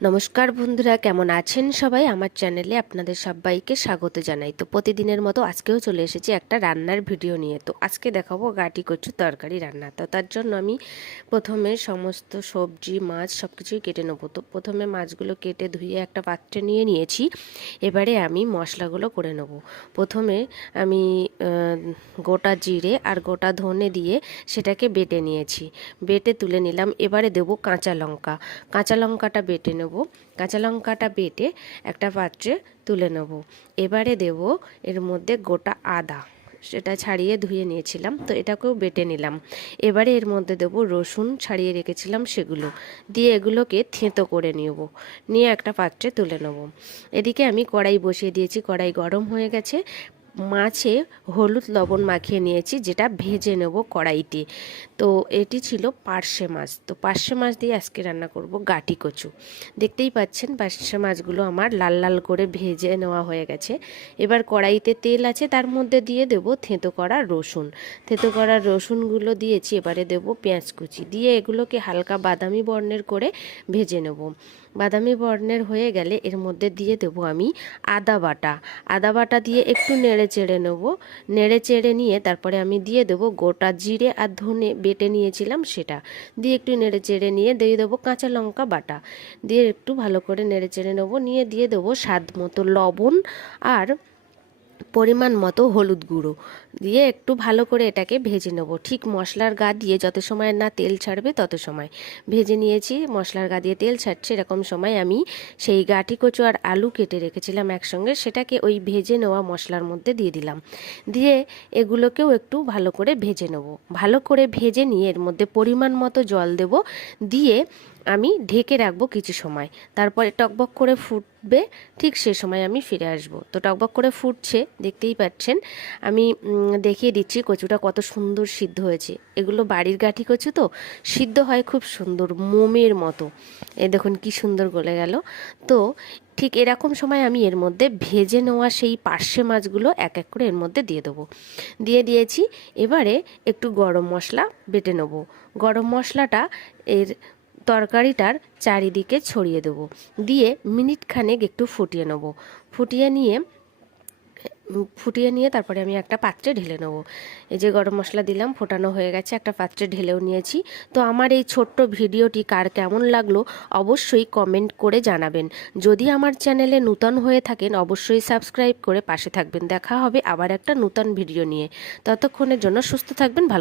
নমস্কার বন্ধুরা, কেমন আছেন সবাই? আমার চ্যানেলে আপনাদের সবাইকে স্বাগত জানাই। তো প্রতিদিনের মতো আজকেও চলে এসেছি একটা রান্নার ভিডিও নিয়ে। তো আজকে দেখাবো গাটি কচুর তরকারি রান্না। তো তার জন্য আমি প্রথমে সমস্ত সবজি মাছ সব কিছুই কেটে নেবো। তো প্রথমে মাছগুলো কেটে ধুয়ে একটা পাত্রে নিয়ে নিয়েছি। এবারে আমি মশলাগুলো করে নেব। প্রথমে আমি গোটা জিরে আর গোটা ধনে দিয়ে সেটাকে বেটে নিয়েছি, বেটে তুলে নিলাম। এবারে দেবো কাঁচা লঙ্কা, কাঁচা লঙ্কাটা বেটে নেব। কাঁচা লঙ্কাটা বেটে একটা পাত্রে তুলে নেব। এবারে দেব এর মধ্যে গোটা আদা, সেটা ছাড়িয়ে ধুয়ে নিয়েছিলাম, তো এটাকেও বেটে নিলাম। এবারে এর মধ্যে দেব রসুন, ছাড়িয়ে রেখেছিলাম সেগুলো দিয়ে এগুলোকে থেঁতো করে নেব, নিয়ে একটা পাত্রে তুলে নেব। এদিকে আমি কড়াই বসিয়ে দিয়েছি, কড়াই গরম হয়ে গেছে। মাছে হলুদ লবণ মাখিয়ে নিয়েছি, যেটা ভেজে নেব কড়াইতে। তো এটি ছিল পার্শে মাছ। তো পার্শে মাছ দিয়ে আজকে রান্না করব গাটি কচু। দেখতেই পাচ্ছেন পার্শে মাছগুলো আমার লাল লাল করে ভেজে নেওয়া হয়ে গেছে। এবার কড়াইতে তেল আছে, তার মধ্যে দিয়ে দেব থেঁতো করা রসুন। থেঁতো করা রসুনগুলো দিয়েছি। এবারে দেব পেঁয়াজ কুচি, দিয়ে এগুলোকে হালকা বাদামি বর্ণের করে ভেজে নেব। বাদামি বর্ণের হয়ে গেলে এর মধ্যে দিয়ে দেব আমি আদা বাটা। আদা বাটা দিয়ে একটু নেড়ে চেড়ে নেব। নেড়ে চেড়ে নিয়ে তারপরে আমি দিয়ে দেবো গোটা জিরে আর ধনে বেটে নিয়েছিলাম, সেটা দিয়ে একটু নেড়ে চেড়ে নিয়ে দিয়ে দেবো কাঁচা লঙ্কা বাটা, দিয়ে একটু ভালো করে নেড়ে চেড়ে নেবো। নিয়ে দিয়ে দেবো স্বাদ মতো লবণ আর পরিমাণ মতো হলুদ গুঁড়ো, দিয়ে একটু ভালো করে এটাকে ভেজে নেব। ঠিক মশলার গা দিয়ে যত সময় না তেল ছাড়বে তত সময় ভেজে নিয়েছি। মশলার গা দিয়ে তেল ছাড়ছে এরকম সময় আমি সেই গাটি কচু আর আলু কেটে রেখেছিলাম একসঙ্গে, সেটাকে ওই ভেজে নেওয়া মশলার মধ্যে দিয়ে দিলাম। দিয়ে এগুলোকেও একটু ভালো করে ভেজে নেব। ভালো করে ভেজে নিয়ে এর মধ্যে পরিমাণ মতো জল দেব, দিয়ে আমি ঢেকে রাখবো কিছু সময়। তারপরে টকবক করে ফুটবে, ঠিক সে সময় আমি ফিরে আসব। তো টকবক করে ফুটছে, দেখতেই পাচ্ছেন। আমি দেখিয়ে দিচ্ছি কচুটা কত সুন্দর সিদ্ধ হয়েছে। এগুলো বাড়ির গাঁঠি কচু, তো সিদ্ধ হয় খুব সুন্দর মোমের মতো। এই দেখুন কি সুন্দর গলে গেল। তো ঠিক এরকম সময় আমি এর মধ্যে ভেজে নেওয়া সেই পার্শে মাছগুলো এক এক করে এর মধ্যে দিয়ে দেবো। দিয়ে দিয়েছি। এবারে একটু গরম মশলা বেটে নেবো। গরম মশলাটা এর তরকারিটার চারিদিকে ছড়িয়ে দেবো, দিয়ে মিনিট খানেক একটু ফুটিয়ে নিয়ে তারপরে আমি একটা পাত্রে ঢেলে নেব। এই যে গরম মশলা দিলাম, ফোটানো হয়ে গেছে, একটা পাত্রে ঢেলেও নিয়েছি। তো আমার এই ছোট্ট ভিডিওটি কার কেমন লাগলো অবশ্যই কমেন্ট করে জানাবেন। যদি আমার চ্যানেলে নূতন হয়ে থাকেন অবশ্যই সাবস্ক্রাইব করে পাশে থাকবেন। দেখা হবে আবার একটা নূতন ভিডিও নিয়ে। ততক্ষণের জন্য সুস্থ থাকবেন, ভালো